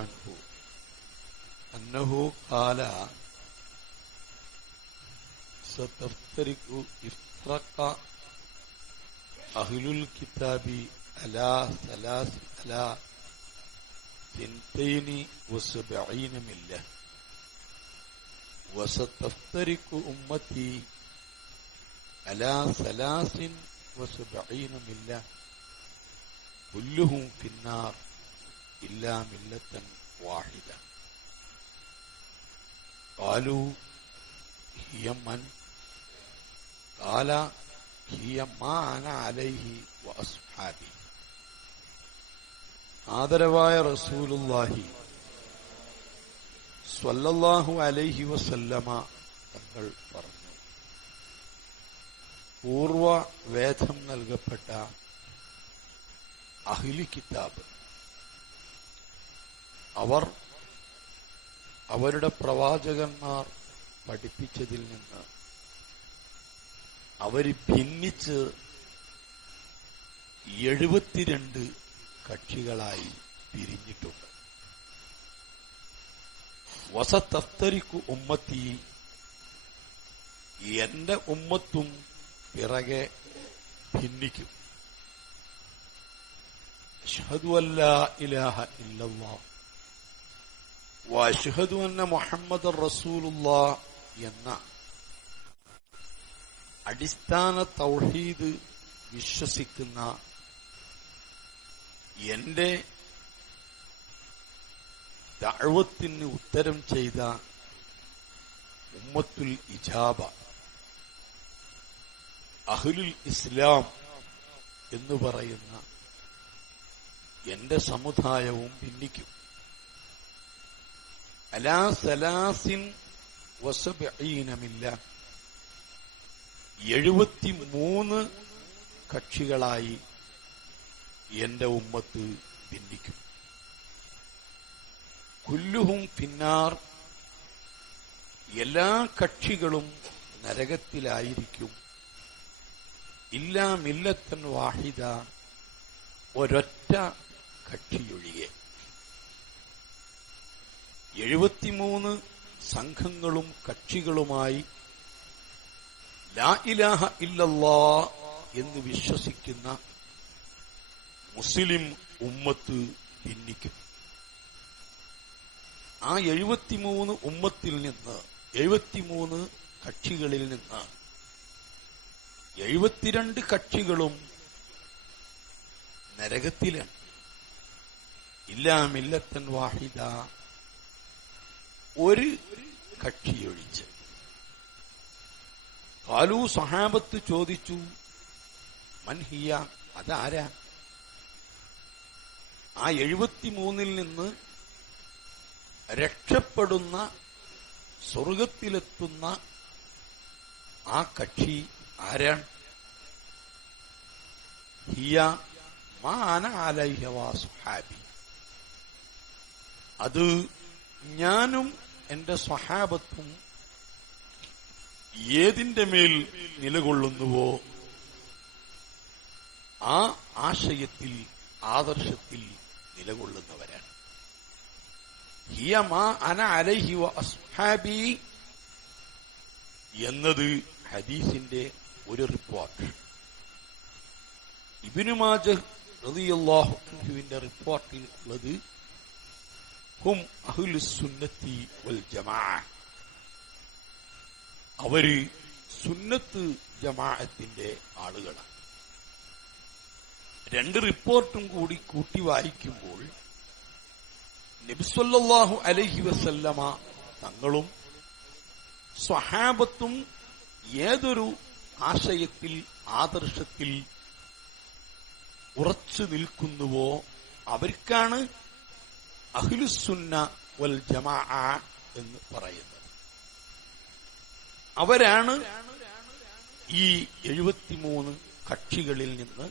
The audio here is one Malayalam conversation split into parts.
عنه أنه قال افترق أهل الكتاب على 72 ملة وستفترق أمتي على 73 ملة كلهم في النار إلا ملة واحدة. قالوا هي من؟ قال هي ما أنا عليه وأصحابي. ആദരവായ റസൂലുള്ളാഹി സ്വല്ലല്ലാഹു അലൈഹി വസല്ലമ തങ്ങൾ പറഞ്ഞു, പൂർവ വേദം നൽകപ്പെട്ട അഹ്ലി കിതാബ് അവരുടെ പ്രവാചകന്മാർ പഠിപ്പിച്ചതിൽ നിന്ന് അവർ ഭിന്നിച്ച് 72 കക്ഷികളായി പിരിഞ്ഞിട്ടുണ്ട്. വസതഫ്തരിക്കു ഉമ്മത്തി, എന്റെ ഉമ്മത്തും പിറകെ ഭിന്നിക്കും. അശ്ഹദു അല്ലാ ഇലാഹ ഇല്ലല്ലാഹ് വഅശ്ഹദു അന്ന മുഹമ്മദർ റസൂലുള്ളാഹ് എന്ന അടിസ്ഥാന തൗഹീദ് വിശ്വസിക്കുന്ന എന്റെ ദഅവത്തിന് ഉത്തരം ചെയ്ത ഉമ്മത്തുൽ ഇജാബ, അഹ്ലുൽ ഇസ്ലാം എന്ന് പറയുന്ന എന്റെ സമുദായവും ഭിന്നിക്കും. അലാ 73 മില്ല, 73 കക്ഷികളായി എന്റെ ഉമ്മത്ത് ഭിന്നിക്കും. കുല്ലുഹും ഫിന്നാർ, എല്ലാ കക്ഷികളും നരകത്തിലായിരിക്കും. ഇല്ലാ മില്ലത്തൻ വാഹിദ, ഒരൊറ്റ കക്ഷിയൊഴികെ. 73 സംഘങ്ങളും കക്ഷികളുമായി ലാ ഇലാഹ ഇല്ലല്ലാഹ് എന്ന് വിശ്വസിക്കുന്ന മുസ്ലിം ഉമ്മത്ത് ഭിന്നിക്കും. ആ 73 ഉമ്മത്തിൽ നിന്ന്, 73 കക്ഷികളിൽ നിന്ന് 72 കക്ഷികളും നരകത്തിലാണ്. ഇല്ലാ മില്ലത്തൻ വാഹിദ, ഒരു കക്ഷിയൊഴിച്ച്. ഖാലൂ, സഹാബത്ത് ചോദിച്ചു, മൻഹിയ, അതാരാ? ആ 73 നിന്ന് രക്ഷപ്പെടുന്ന, സ്വർഗത്തിലെത്തുന്ന ആ കക്ഷി ആരാണ്? ഹിയ മാ അന അലൈഹി വഅസ്ഹാബി, അത് ഞാനും എന്റെ സ്വഹാബത്തും ഏതിന്റെ മേൽ നിലകൊള്ളുന്നുവോ ആ ആശയത്തിൽ, ആദർശത്തിൽ നിലകൊള്ളുന്നവരാണ്. ഹിയ മാ അന അലൈഹി വഅസ്ഹാബി എന്നത് ഹദീസിന്റെ ഒരു റിപ്പോർട്ട്. ഇബ്നു മാജഹ് റളിയല്ലാഹു അൻഹുവിന്റെ റിപ്പോർട്ടിൽ ഉള്ളത് ഹും അഹ്ലുസ് സുന്നത്തി വൽ ജമാഅ, അവര് സുന്നത്ത് ജമാഅത്തിന്റെ ആളുകളാണ്. 2 റിപ്പോർട്ടും കൂടി കൂട്ടി വായിക്കുമ്പോൾ നബി സല്ലല്ലാഹു അലൈഹി വസല്ലമ തങ്ങളും സ്വഹാബത്തും ഏതൊരു ആശയത്തിൽ, ആദർശത്തിൽ ഉറച്ചു നിൽക്കുന്നുവോ അവർക്കാണ് അഹ്ലുസുന്ന വൽ ജമാഅ എന്ന് പറയുന്നത്. അവരാണ് ഈ 73 കക്ഷികളിൽ നിന്ന്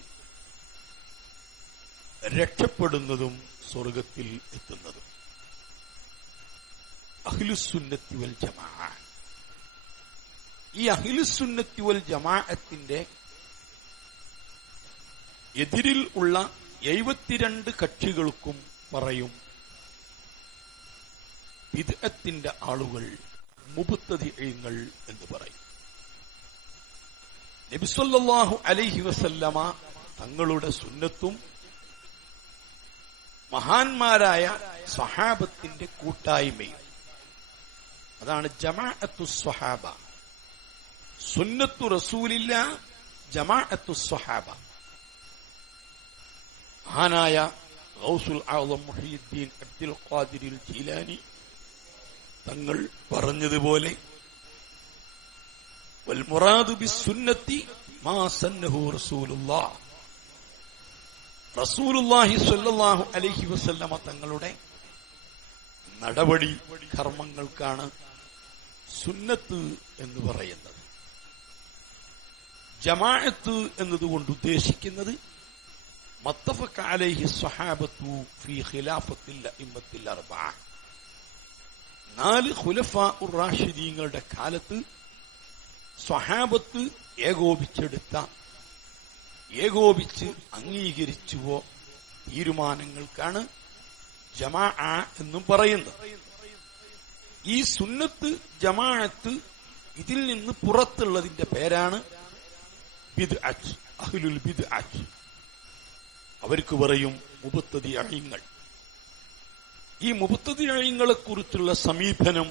രക്ഷപ്പെടുന്നതും സ്വർഗത്തിൽ എത്തുന്നതും. അഹ്ലുസുന്നത്തി വൽ ജമാഅ, ഈ അഹ്ലുസുന്നത്തി വൽ ജമാഅത്തിന്റെ എതിരിൽ ഉള്ള 72 കക്ഷികൾക്കും പറയും ബിദ്അത്തിന്റെ ആളുകൾ മുബ്തദിഈങ്ങൾ എന്ന് പറയും. നബി സല്ലല്ലാഹു അലൈഹി വസല്ലമ തങ്ങളുടെ സുന്നത്തും മഹാന്മാരായ സ്വഹാബത്തിന്റെ കൂട്ടായ്മയും, അതാണ് ജമാഅത്തു സ്വഹാബ. സുന്നത്തു റസൂലില്ല, ജമാഅത്തു സ്വഹാബ. മഹാനായ ഗൗസുൽ ആദം മുഹയ്യിദ്ദീൻ അബ്ദുൽ ഖാദിർ ജീലാനി തങ്ങൾ പറഞ്ഞതുപോലെ വൽ മുറാദു ബിസ്സുന്നത്തി മാ സന്നഹു റസൂലുള്ളാഹ്, റസൂലുള്ളാഹി സ്വല്ലല്ലാഹു അലൈഹി വസല്ലമ തങ്ങളുടെ നടപടി കർമ്മങ്ങൾക്കാണ് സുന്നത്ത് എന്ന് പറയുന്നത്. ജമാഅത്ത് എന്നതുകൊണ്ട് ഉദ്ദേശിക്കുന്നത് മത്തഫഖ അലൈഹി സ്വഹാബത്തു ഫീ ഖിലാഫത്തിൽ അഇമ്മത്തിൽ അർബഅ, 4 ഖുലഫാഉർ റാഷിദീങ്ങളുടെ കാലത്ത് സ്വഹാബത്ത് ഏകോപിച്ച് അംഗീകരിച്ചുവോ തീരുമാനങ്ങൾക്കാണ് ജമാഅ എന്നും പറയുന്നത്. ഈ സുന്നത്ത് ജമാഅത്ത് ഇതിൽ നിന്ന് പുറത്തുള്ളതിന്റെ പേരാണ് ബിദ്അത്ത്, അഹ്ലുൽ ബിദ്അത്ത്. അവർക്ക് പറയും മുബ്തദിഈങ്ങൾ. ഈ മുബ്തദിഈങ്ങളെ കുറിച്ചുള്ള സമീപനം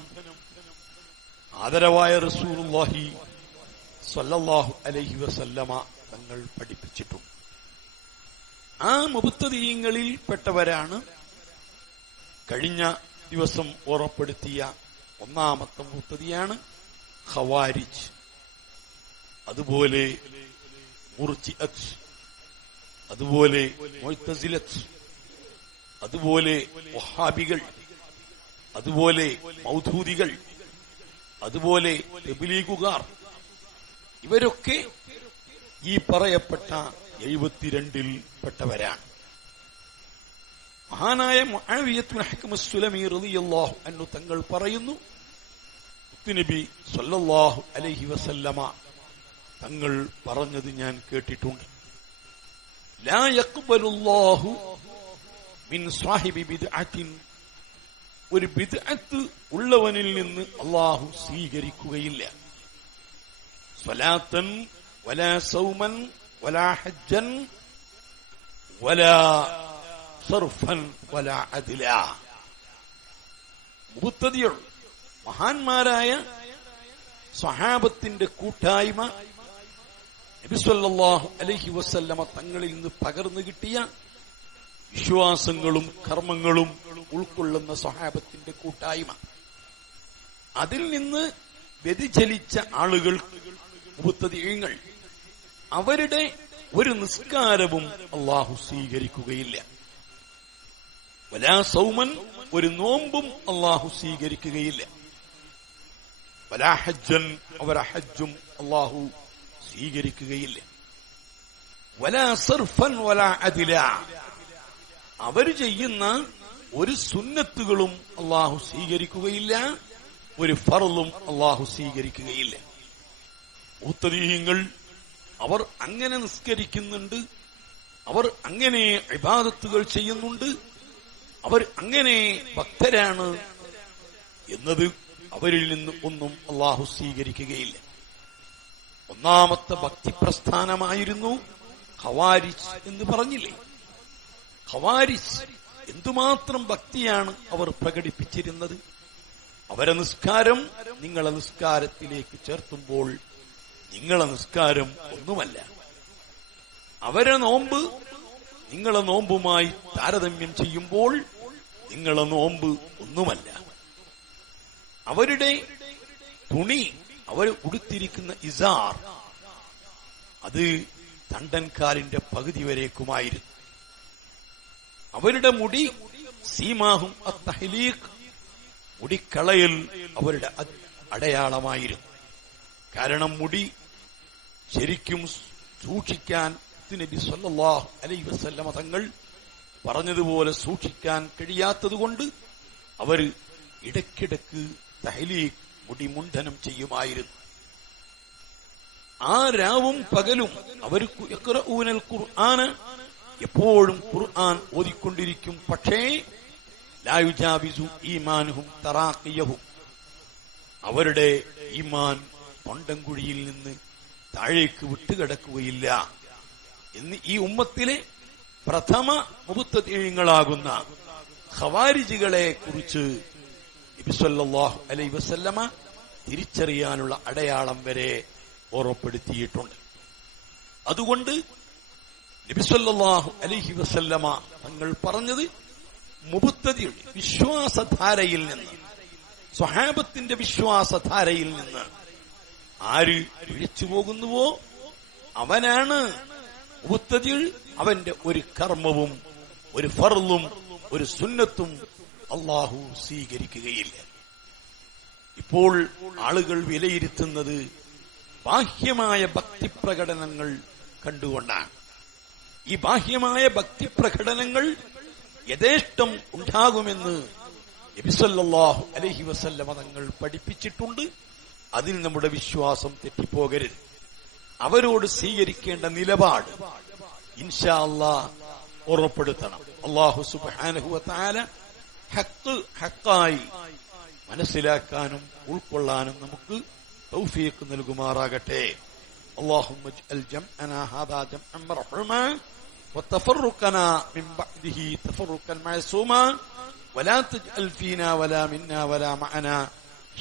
ആദരവായ റസൂലുള്ളാഹി സ്വല്ലല്ലാഹു അലൈഹി വസല്ലമ തങ്ങൾ പഠിപ്പിച്ചിട്ടുണ്ട്. ആ മുബ്തദിഈങ്ങളിൽ പെട്ടവരാണ് കഴിഞ്ഞ ദിവസം ഓർമ്മപ്പെടുത്തിയ ഒന്നാമത്തെ മുബ്തദിയാണ് ഖവാരിജ്, അതുപോലെ മുർജിഅത്ത്, അതുപോലെ മുഅ്തസിലത്ത്, അതുപോലെ വഹാബികൾ, അതുപോലെ മൗദൂദികൾ, അതുപോലെ തബ്ലീഗുകാർ. ഇവരൊക്കെ ഈ പറയപ്പെട്ട 72 പെട്ടവരാണ്. മഹാനായ മുആവിയത്ത് ബിൻ ഹക്കം അസ്-സുലമി റളിയല്ലാഹു അൻഹു തങ്ങൾ പറയുന്നു, മുത്തുനബി സ്വല്ലല്ലാഹു അലൈഹി വസല്ലമ തങ്ങൾ പറഞ്ഞത് ഞാൻ കേട്ടിട്ടുണ്ട്. ലാ യഖ്ബലുല്ലാഹു മിൻ സാഹിബി ബിദ്അത്തിൻ, ഒരു ബിദ്അത്ത് ഉള്ളവനിൽ നിന്ന് അല്ലാഹു സ്വീകരിക്കുകയില്ല. സ്വലാത്തൻ വലാ സൗമൻ വലാ ഹജ്ജൻ വലാ സർഫൻ വലാ അദ്ല. മുബ്തദികൾ മഹാന്മാരായ സ്വഹാബത്തിന്റെ കൂട്ടായ്മ നബി സല്ലല്ലാഹു അലൈഹി വസല്ലമ തങ്ങളിൽ നിന്ന് പകർന്നു കിട്ടിയ വിശ്വാസങ്ങളും കർമ്മങ്ങളും ഉൾക്കൊള്ളുന്ന സ്വഹാബത്തിന്റെ കൂട്ടായ്മ, അതിൽ നിന്ന് വ്യതിചലിച്ച ആളുകൾ മുബ്തദിഈങ്ങൾ, അവരുടെ ഒരു നിസ്കാരവും അല്ലാഹു സ്വീകരിക്കുകയില്ല. വലാ സൗമൻ, ഒരു നോമ്പും അല്ലാഹു സ്വീകരിക്കുകയില്ല. വലാ ഹജ്ജൻ, അവരെ ഹജ്ജും അല്ലാഹു സ്വീകരിക്കുകയില്ല. വലാ സർഫൻ വലാ അദ്ല, അവർ ചെയ്യുന്ന ഒരു സുന്നത്തുകളും അല്ലാഹു സ്വീകരിക്കുകയില്ല, ഒരു ഫർളും അല്ലാഹു സ്വീകരിക്കുകയില്ല. മുബ്തദിഈങ്ങൾ അവർ അങ്ങനെ നിസ്കരിക്കുന്നുണ്ട്, അവർ അങ്ങനെ ഇബാദത്തുകൾ ചെയ്യുന്നുണ്ട്, അവർ അങ്ങനെ ഭക്തരാണ് എന്നത് അവരിൽ നിന്ന് ഒന്നും അല്ലാഹു സ്വീകരിക്കുകയില്ല. ഒന്നാമത്തെ ഭക്തി പ്രസ്ഥാനമായിരുന്നു ഖവാരിജ് എന്ന് പറഞ്ഞില്ലേ? ഖവാരിജ് എന്തുമാത്രം ഭക്തിയാണ് അവർ പ്രകടിപ്പിച്ചിരുന്നത്. അവരെ നിസ്കാരം നിങ്ങളെ നിസ്കാരത്തിലേക്ക് ചേർത്തുമ്പോൾ നിങ്ങളെ നിസ്കാരം ഒന്നുമല്ല. അവരെ നോമ്പ് നിങ്ങളെ നോമ്പുമായി താരതമ്യം ചെയ്യുമ്പോൾ നിങ്ങളെ നോമ്പ് ഒന്നുമല്ല. അവരുടെ തുണി, അവർ ഉടുത്തിരിക്കുന്ന ഇസാർ, അത് തണ്ടൻകാലിന്റെ പകുതി വരേക്കുമായിരുന്നു. അവരുടെ മുടി സീമാഹും അത്തഹ്ലീഖ്, മുടിക്കളയൽ അവരുടെ അടയാളമായിരുന്നു. കാരണം മുടി ശരിക്കും സൂക്ഷിക്കാൻ നബി സല്ലല്ലാഹു അലൈഹി വസല്ലമ തങ്ങൾ പറഞ്ഞതുപോലെ സൂക്ഷിക്കാൻ കഴിയാത്തതുകൊണ്ട് അവർ ഇടയ്ക്കിടയ്ക്ക് തഹ്ലീഖ്, മുടി മുണ്ഡനം ചെയ്യുമായിരുന്നു. ആ രാവും പകലും അവർ യഖ്റഊനൽ ഖുർആന, എപ്പോഴും ഖുർആൻ ഓതിക്കൊണ്ടിരിക്കും. പക്ഷേ ലാ യുജാവിസു ഈമാനുഹും തറാഖിയഹും, അവരുടെ ഈമാൻ തൊണ്ടൻകുഴിയിൽ നിന്ന് താഴേക്ക് വിട്ടുകിടക്കുകയില്ല എന്ന് ഈ ഉമ്മത്തിലെ പ്രഥമ മുബത്തദീങ്ങളാകുന്ന ഖവാരിജികളെ കുറിച്ച് നബി സല്ലല്ലാഹു അലൈഹി വസല്ലമ തിരിച്ചറിയാനുള്ള അടയാളം വരെ ഓർമ്മപ്പെടുത്തിയിട്ടുണ്ട്. അതുകൊണ്ട് നബി സല്ലല്ലാഹു അലൈഹി വസല്ലമ തങ്ങൾ പറഞ്ഞത് മുബത്തദി വിശ്വാസധാരയിൽ നിന്ന്, സ്വഹാബത്തിന്റെ വിശ്വാസധാരയിൽ നിന്ന് ആര് പിഴച്ചു പോകുന്നുവോ അവനാണ് മുബത്തദി. അവന്റെ ഒരു കർമ്മവും ഒരു ഫർളും ഒരു സുന്നത്തും അല്ലാഹു സ്വീകരിക്കുകയില്ല. ഇപ്പോൾ ആളുകൾ വിലയിരുത്തുന്നത് ബാഹ്യമായ ഭക്തിപ്രകടനങ്ങൾ കണ്ടുകൊണ്ടാണ്. ഈ ബാഹ്യമായ ഭക്തിപ്രകടനങ്ങൾ യഥേഷ്ടം ഉണ്ടാകുമെന്ന് നബി സല്ലല്ലാഹു അലൈഹി വസല്ലമ തങ്ങൾ പഠിപ്പിച്ചിട്ടുണ്ട്. അതിൽ നമ്മുടെ വിശ്വാസം തെറ്റിപ്പോകരുത്. അവരോട് സ്വീകരിക്കേണ്ട നിലപാട് ഇൻഷാ അല്ലാഹ് ഓർമ്മപ്പെടുത്തണം. അല്ലാഹു സുബ്ഹാനഹു വ തആല ഹഖ് ഹഖായി മനസ്സിലാക്കാനും ഉൾക്കൊള്ളാനും നമുക്ക് തൗഫീഖ് നൽകുമാറാകട്ടെ. اللهم اجعل جمعنا هذا جمعا مرحوما وتفرقنا من بعده تفرقا معصوما ولا تجعل فينا ولا منا ولا معنا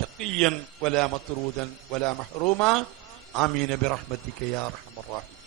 شقيا ولا مطرودا ولا محروما آمين برحمتك يا أرحم الراحمين.